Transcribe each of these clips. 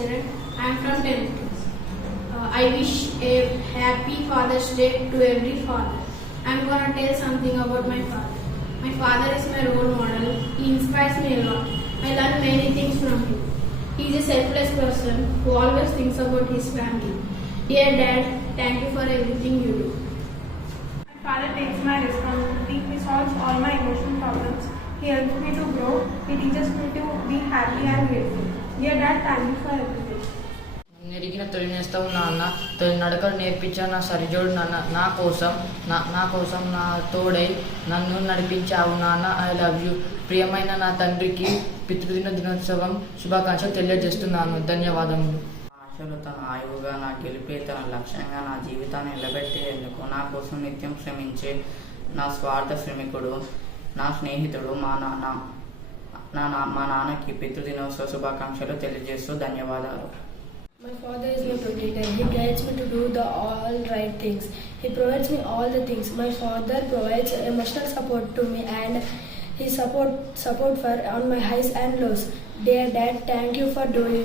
children. I am from 10th class. I wish a happy Father's Day to every father. I am gonna tell something about my father. My father is my role model. He inspires me a lot. I learn many things from him. He is a selfless person who always thinks about his family. Dear Dad, thank you for everything you do. My father takes my responsibility. He solves all my emotional problems. He helps me to grow. He teaches me to be happy and grateful. Dear Dad, thank you for everything. నెరిగిన తొలి నేస్తావు నాన్న, తొలి నడకలు నేర్పించా నా సరిజోడు నాన్న, నా కోసం నా తోడై నన్ను నడిపించావు నాన్న. I love you. ప్రియమైన నా తండ్రికి దినోత్సవం శుభాకాంక్షలు తెలియజేస్తున్నాను. ధన్యవాదములు. ఆశలు తన ఆయువుగా, నా గెలిపే తన లక్ష్యంగా, నా జీవితాన్ని నిలబెట్టేందుకు నా కోసం నిత్యం శ్రమించే నా స్వార్థ శ్రమికుడు, నా స్నేహితుడు మా నాన్నకి పితృదినోత్సవ శుభాకాంక్షలు తెలియజేస్తూ ధన్యవాదాలు. My father is my protector. He guides me to do the all right things. He provides me all the things. My father provides emotional support to me and he support for on my highs and lows. Dear Dad, thank you for doing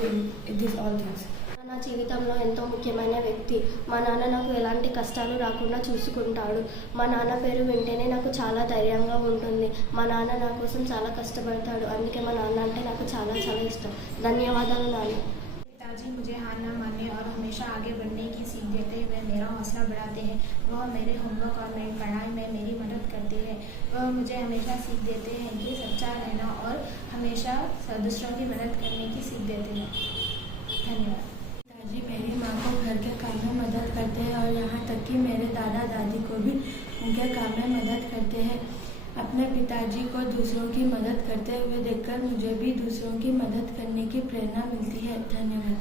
these all things. నా జీవితంలో ఎంతో ముఖ్యమైన వ్యక్తి. మా నాన్న నాకు ఎలాంటి కష్టాలు రాకుండా చూసుకుంటాడు. మా నాన్న పేరు వింటేనే నాకు చాలా ధైర్యంగా ఉంటుంది. మా నాన్న నా కోసం చాలా కష్టపడతాడు. అందుకే మా నాన్న అంటే నాకు చాలా చాలా ఇష్టం. ధన్యవాదాలు నాన్న. पिताजी मुझे हार न मानने और हमेशा आगे बढ़ने की सीख देते हुए मेरा हौसला बढ़ाते हैं। वह मेरे होमवर्क और मेरी पढ़ाई में मेरी मदद करते हैं। वह मुझे हमेशा सीख देते हैं कि सच्चा रहना और हमेशा दूसरों की मदद करने की सीख देते हैं। धन्यवाद। पिताजी मेरी माँ को घर के काम में मदद करते हैं और यहाँ तक कि मेरे दादा दादी को भी उनके काम में मदद करते हैं। अपने पिताजी को दूसरों की मदद करते हुए देखकर मुझे भी दूसरों की मदद करने की प्रेरणा मिलती है। धन्यवाद।